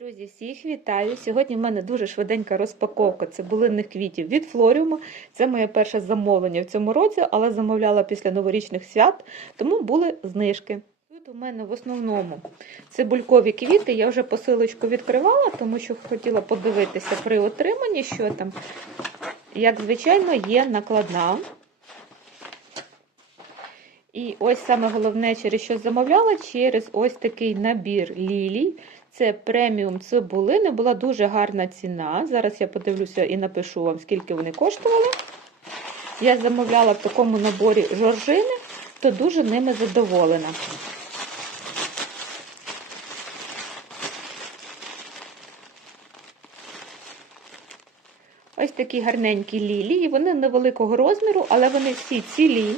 Друзі, всіх вітаю! Сьогодні в мене дуже швиденька розпаковка цибулинних квітів від Флоріума. Це моє перше замовлення в цьому році, але замовляла після новорічних свят, тому були знижки. Тут у мене в основному цибулькові квіти. Я вже посилочку відкривала, тому що хотіла подивитися при отриманні, що там. Як звичайно, є накладна. І ось саме головне, через що замовляла, через ось такий набір лілій. Це преміум цибулини, була дуже гарна ціна. Зараз я подивлюся і напишу вам, скільки вони коштували. Я замовляла в такому наборі жоржини, то дуже ними задоволена. Ось такі гарненькі лілії, вони невеликого розміру, але вони всі цілі,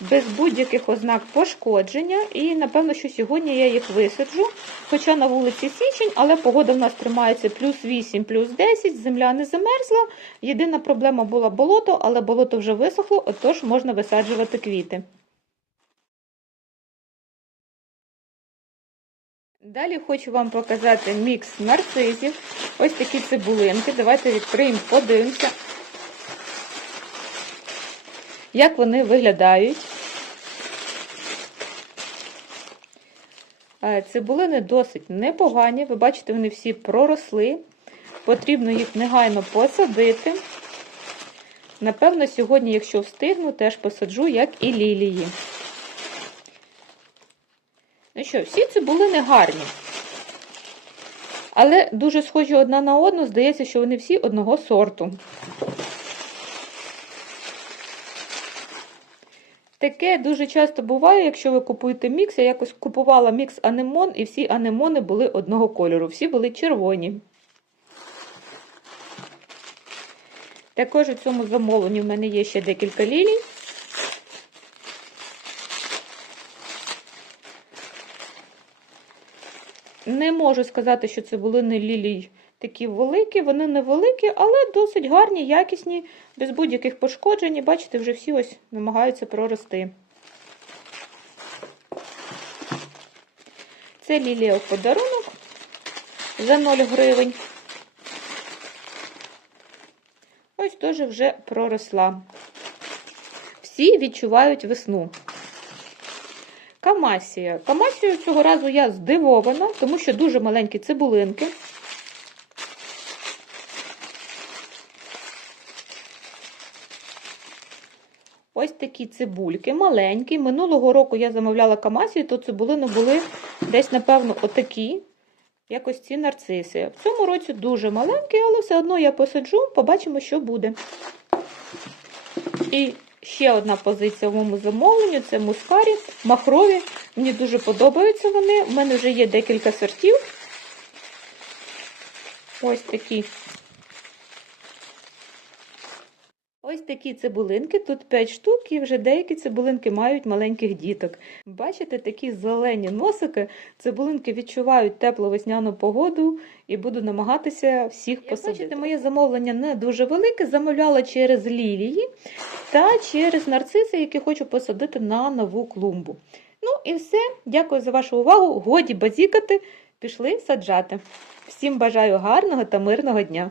без будь-яких ознак пошкодження. І, напевно, що сьогодні я їх висаджу. Хоча на вулиці січень, але погода в нас тримається плюс 8, плюс 10, земля не замерзла. Єдина проблема була болото, але болото вже висохло, отож можна висаджувати квіти. Далі хочу вам показати мікс нарцизів. Ось такі цибулинки. Давайте відкриємо, подивимося, як вони виглядають. Цибулини досить непогані. Ви бачите, вони всі проросли. Потрібно їх негайно посадити. Напевно, сьогодні, якщо встигну, теж посаджу, як і лілії. Ну що, всі цибулини гарні. Але дуже схожі одна на одну, здається, що вони всі одного сорту. Таке дуже часто буває, якщо ви купуєте мікс. Я якось купувала мікс анемон, і всі анемони були одного кольору, всі були червоні. Також у цьому замовленні в мене є ще декілька лілій. Не можу сказати, що цибулини лілій такі великі, вони невеликі, але досить гарні, якісні, без будь-яких пошкоджень. Бачите, вже всі ось намагаються прорости. Це лілія в подарунок за 0 гривень. Ось теж вже проросла. Всі відчувають весну. Камасія. Камасію цього разу я здивована, тому що дуже маленькі цибулинки. Ось такі цибульки, маленькі. Минулого року я замовляла камасію, то цибулини були десь, напевно, отакі, як ось ці нарциси. В цьому році дуже маленькі, але все одно я посаджу, побачимо, що буде. І ще одна позиція в моєму замовленню це мускарі, махрові. Мені дуже подобаються вони. У мене вже є декілька сортів. Ось такі. Ось такі цибулинки, тут 5 штук, і вже деякі цибулинки мають маленьких діток. Бачите, такі зелені носики, цибулинки відчувають теплу весняну погоду і буду намагатися всіх Як посадити. Бачите, моє замовлення не дуже велике, замовляла через лілії та через нарциси, які хочу посадити на нову клумбу. Ну і все. Дякую за вашу увагу. Годі базікати, пішли саджати. Всім бажаю гарного та мирного дня!